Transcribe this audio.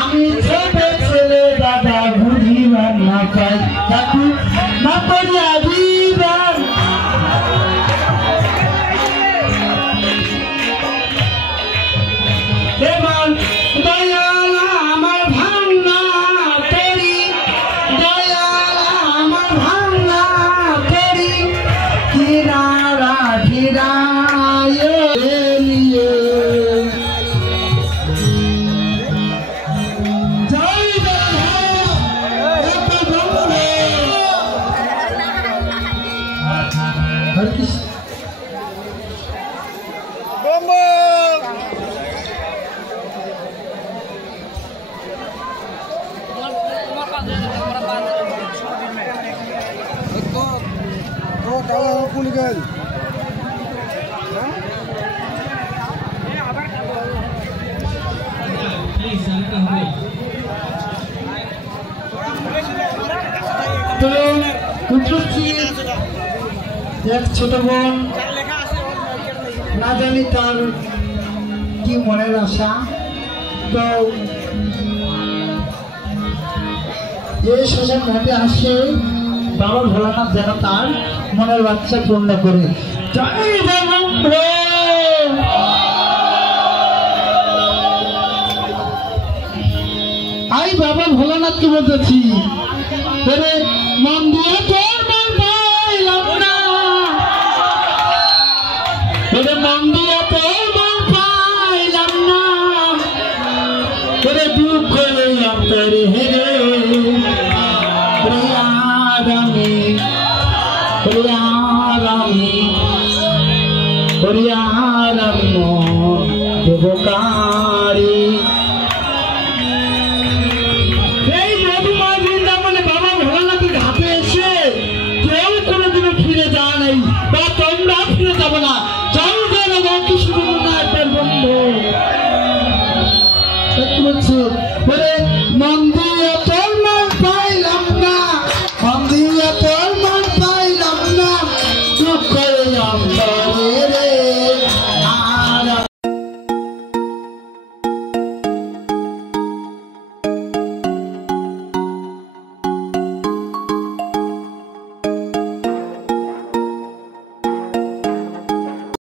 আমি ছোট ছেলে দাদা বুঝিবার না পাই তাকে না করিয়া দিবার এবার দয়াল আমার ভাঙনা তরি দয়াল আমার ভাঙনা তরি কিনারা কিরায় এক ছোট বোন না জানি তার কি মনের আশা তো এই শ্মশান ঘাটে আসে বাবা ভোলানাথ যেন তার মনের বাচ্চা পূর্ণ করে আমি বাবা ভোলানাথকে বলতেছি মন দিয়ে তোর মন পাইলাম না মন দিয়ে তোর মন পাইলাম না দুঃখ অন্তরে হেরে প্রিয়ারামে প্রিয়ারামে প্রিয়ারাম দেবকারী মন্দির